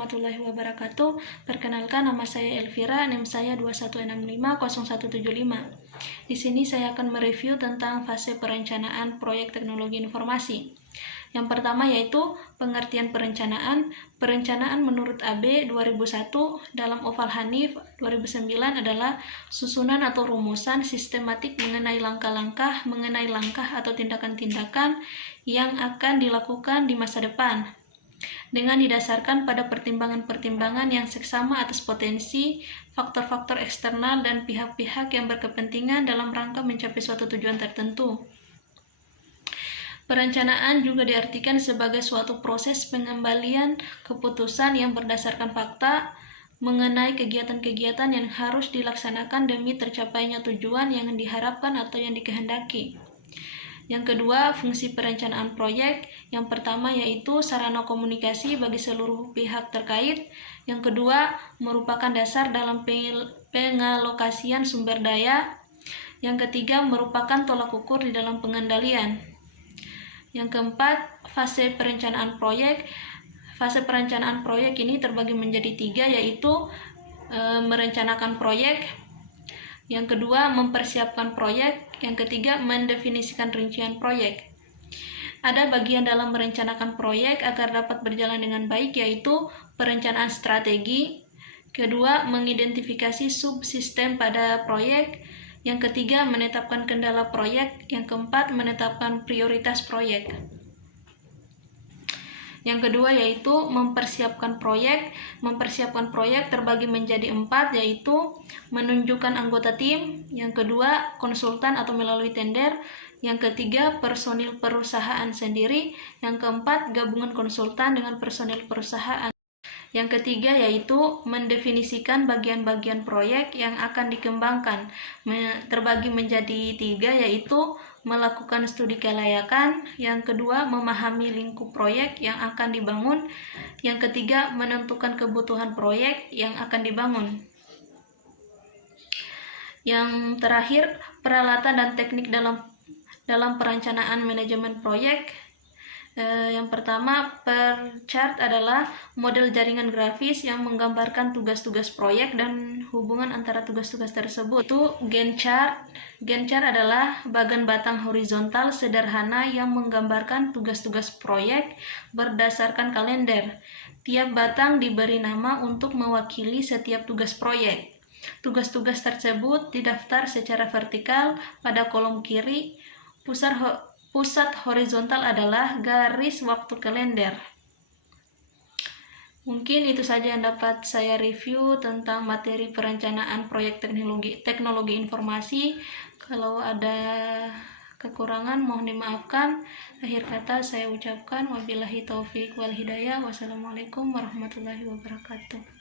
warahmatullahi wabarakatuh. Perkenalkan, nama saya Elvira, NIM saya 21650175. Di sini saya akan mereview tentang fase perencanaan proyek teknologi informasi. Yang pertama yaitu pengertian perencanaan. Perencanaan menurut AB 2001 dalam Oval Hanif 2009 adalah susunan atau rumusan sistematik mengenai langkah-langkah atau tindakan-tindakan yang akan dilakukan di masa depan, dengan didasarkan pada pertimbangan-pertimbangan yang seksama atas potensi, faktor-faktor eksternal, dan pihak-pihak yang berkepentingan dalam rangka mencapai suatu tujuan tertentu. Perencanaan juga diartikan sebagai suatu proses pengembalian keputusan yang berdasarkan fakta mengenai kegiatan-kegiatan yang harus dilaksanakan demi tercapainya tujuan yang diharapkan atau yang dikehendaki. Yang kedua, fungsi perencanaan proyek. Yang pertama yaitu sarana komunikasi bagi seluruh pihak terkait. Yang kedua, merupakan dasar dalam pengalokasian sumber daya. Yang ketiga, merupakan tolak ukur di dalam pengendalian. Yang keempat, fase perencanaan proyek. Fase perencanaan proyek ini terbagi menjadi 3, yaitu merencanakan proyek. Yang kedua, mempersiapkan proyek. Yang ketiga, mendefinisikan rincian proyek. Ada bagian dalam merencanakan proyek agar dapat berjalan dengan baik, yaitu perencanaan strategi. Kedua, mengidentifikasi subsistem pada proyek. Yang ketiga, menetapkan kendala proyek. Yang keempat, menetapkan prioritas proyek. Yang kedua yaitu mempersiapkan proyek. Mempersiapkan proyek terbagi menjadi 4, yaitu menunjukkan anggota tim. Yang kedua, konsultan atau melalui tender. Yang ketiga, personil perusahaan sendiri. Yang keempat, gabungan konsultan dengan personil perusahaan. Yang ketiga yaitu mendefinisikan bagian-bagian proyek yang akan dikembangkan. Terbagi menjadi 3, yaitu melakukan studi kelayakan. Yang kedua, memahami lingkup proyek yang akan dibangun. Yang ketiga, menentukan kebutuhan proyek yang akan dibangun. Yang terakhir, peralatan dan teknik dalam perencanaan manajemen proyek. Yang pertama, per chart adalah model jaringan grafis yang menggambarkan tugas-tugas proyek dan hubungan antara tugas-tugas tersebut. Itu Gantt chart. Gantt chart adalah bagan batang horizontal sederhana yang menggambarkan tugas-tugas proyek berdasarkan kalender. Tiap batang diberi nama untuk mewakili setiap tugas proyek. Tugas-tugas tersebut didaftar secara vertikal pada kolom kiri. Pusat horizontal adalah garis waktu kalender. Mungkin itu saja yang dapat saya review tentang materi perencanaan proyek teknologi informasi. Kalau ada kekurangan mohon dimaafkan. Akhir kata saya ucapkan wabillahi taufik wal hidayah. Wassalamualaikum warahmatullahi wabarakatuh.